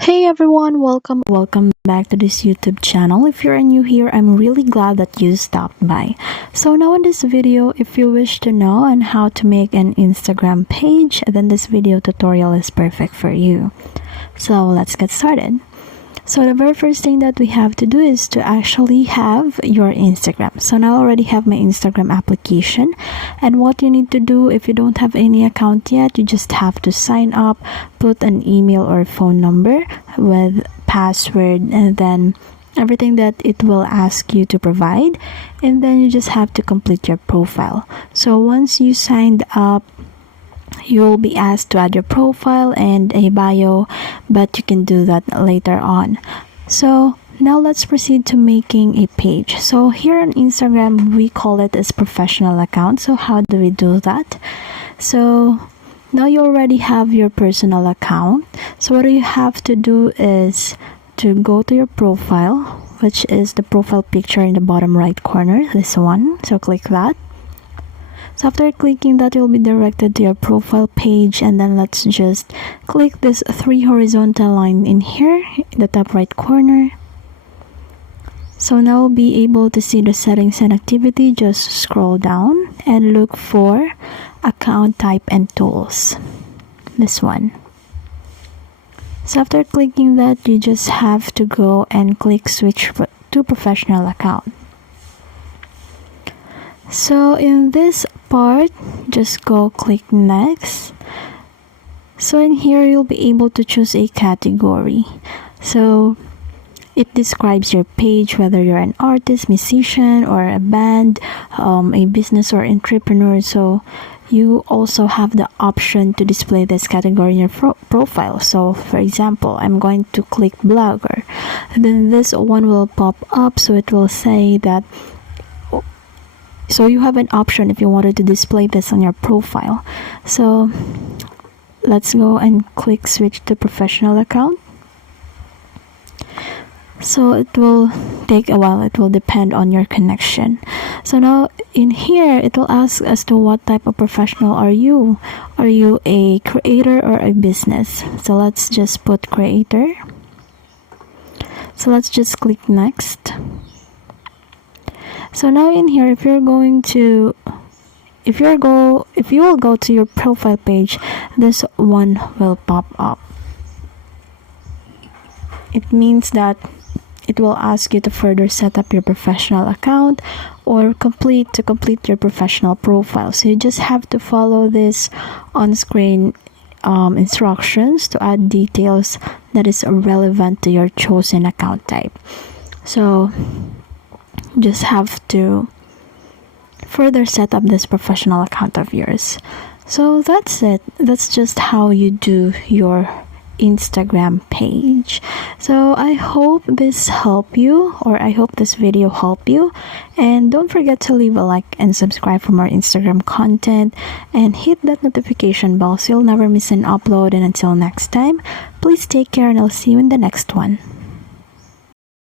Hey everyone, welcome back to this YouTube channel. If you're new here, I'm really glad that you stopped by. So now in this video, if you wish to know on how to make an Instagram page, then this video tutorial is perfect for you. So let's get started. So the very first thing that we have to do is to actually have your Instagram. So now I already have my Instagram application, and what you need to do if you don't have any account yet, you just have to sign up, put an email or phone number with password, and then everything that it will ask you to provide, and then you just have to complete your profile. So once you signed up, you will be asked to add your profile and a bio, but you can do that later on. So now let's proceed to making a page. So here on Instagram, we call it as professional account. So how do we do that? So now you already have your personal account. So what you have to do is to go to your profile, which is the profile picture in the bottom right corner, this one. So click that. So after clicking that, you'll be directed to your profile page, and then let's just click this 3 horizontal line in here in the top right corner. So now we'll be able to see the settings and activity. Just scroll down and look for account type and tools, this one. So after clicking that, you just have to go and click switch to professional account. So in this part, just go click next. So in here, you'll be able to choose a category. So it describes your page, whether you're an artist, musician, or a band, a business or entrepreneur. So you also have the option to display this category in your profile. So for example, I'm going to click blogger, and then this one will pop up. So it will say that, so you have an option if you wanted to display this on your profile. So let's go and click switch to professional account. So it will take a while, it will depend on your connection. So now in here, it will ask as to what type of professional are you. Are you a creator or a business? So let's just put creator. So let's just click next. So now in here, if you will go to your profile page, this one will pop up. It means that it will ask you to further set up your professional account or complete your professional profile. So you just have to follow this on-screen instructions to add details that is relevant to your chosen account type. So just have to further set up this professional account of yours. So that's it. That's just how you do your Instagram page. So I hope this helped you, or I hope this video helped you, and don't forget to leave a like and subscribe for more Instagram content, and hit that notification bell so you'll never miss an upload. And until next time, please take care, and I'll see you in the next one.